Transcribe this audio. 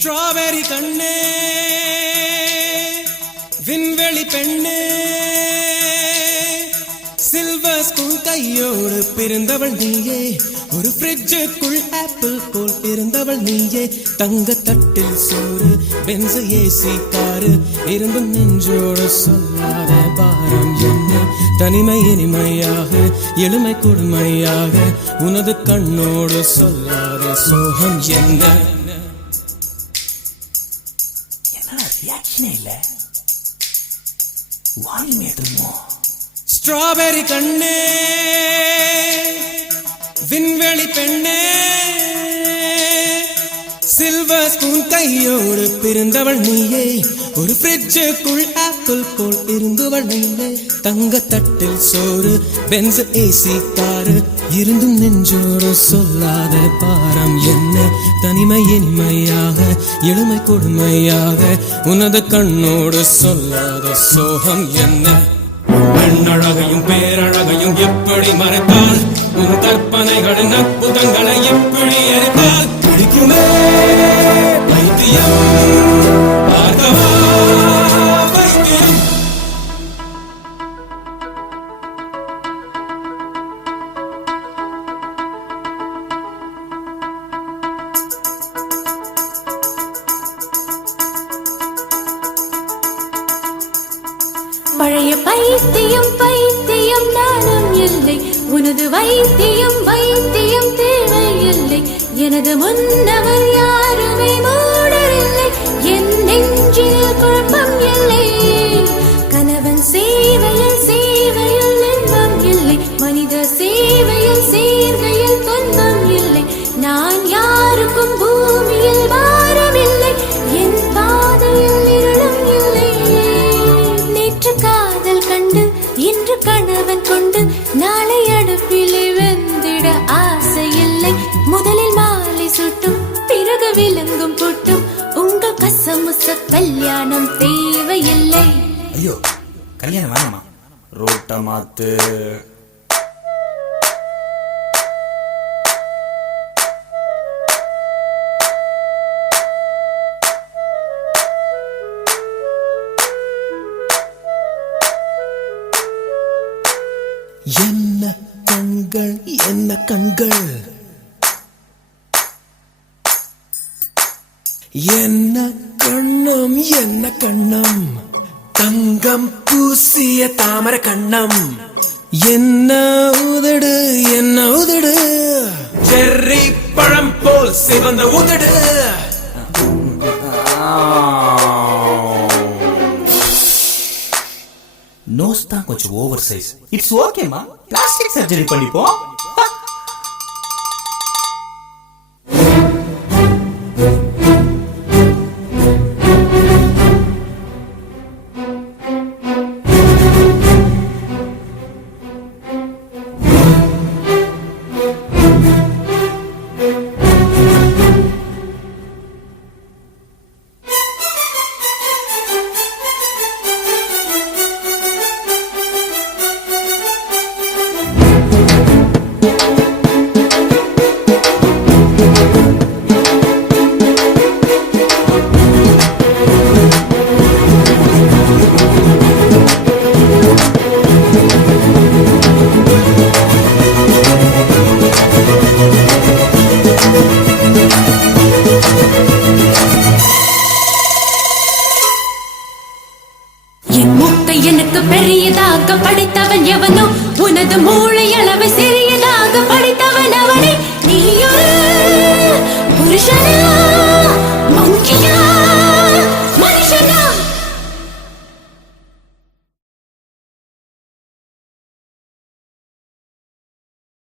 Strawberry கண்ணே விண்வெளி பெண்ணே சில்வர் ஸ்பூன் கையோடு பிறந்தவள் நீயே ஒரு ஃப்ரிட்ஜுக்குள் ஆப்பிள் போல் இருந்தவள் நீயே தங்க தட்டில் சோறு பென்ஸ் ஏசி காரு இருந்து நெஞ்சோடு சொல்லாத பாரம் என்ன தனிமை இனிமையாக எளிமை கொடுமையாக உனது கண்ணோடு சொல்லாத சோகம் என்ன ரியாக்ஷனே இல்ல வாயுமே திரும்போ ஸ்ட்ராபெரி கண்ணே விண்வெளி பெண்ணே சில்வர் ஸ்பூன் கையோடு பிறந்தவள் நீயே ஒரு ஃப்ரிட்ஜுக்குள் ஆப்பிள் போல் இருந்தவள் நீயே தங்க தட்டில் சோறு பென்ஸ் ஏசி காரு இருந்தும் நெஞ்சோடு சொல்லாத பாரம் என்ன தனிமை இனிமையாக எளிமை கொடுமையாக உனது கண்ணோடு சொல்லாத சோகம் என்ன பெண்ணழகையும் பேரழகையும் எப்படி மறைத்தால் உன் கற்பனைகளின் அற்புதங்களை எப்படி எரித்தால் பிடிக்குமே வைத்தியம் பார்க்கவா வைத்தியம் பழைய பைத்தியம் பைத்தியம் நானும் இல்லை உனது வைத்தியம் வைத்தியம் தேவையில்லை எனது முன்னவர் யாருமே மூடரில்லை என் நெஞ்சில் குழப்பம் இல்லை கணவன் சேவையில் சேவையில் இன்பம் இல்லை மனித சேவையில் சேர்வையில் துன்பம் இல்லை நான் யாருக்கும் பூமியில் பாரமில்லை என் பாதையில் இருளும் இல்லை காதல் கண்டு இன்று கணவன் கொண்டு நாளை அடுப்பிலே வெந்திட ஆசை இல்லை முதலில் மாலை சுட்டும் பிறகு விலங்கும் புட்டும் உங்கள் கசமுச கல்யாணம் தேவையில்லை. ஐயோ கல்யாணம் வேணாமா ரோட்ட மாத்து என்ன கண்கள் என்ன கண்கள் என்ன கண்ணம் என்ன கண்ணம் தங்கம் பூசிய தாமர கண்ணம் என்ன உதடு என்ன உதடு செர்ரி பழம் போல் சிவந்த உதடு நோஸ் தான் கொஞ்சம் ஓவர் சைஸ் இட்ஸ் ஓகேமா பிளாஸ்டிக் சர்ஜரி பண்ணிப்போம் எனக்கு பெரியதாக படித்தவன் எவனோ உனது மூளை அளவை சிறியதாக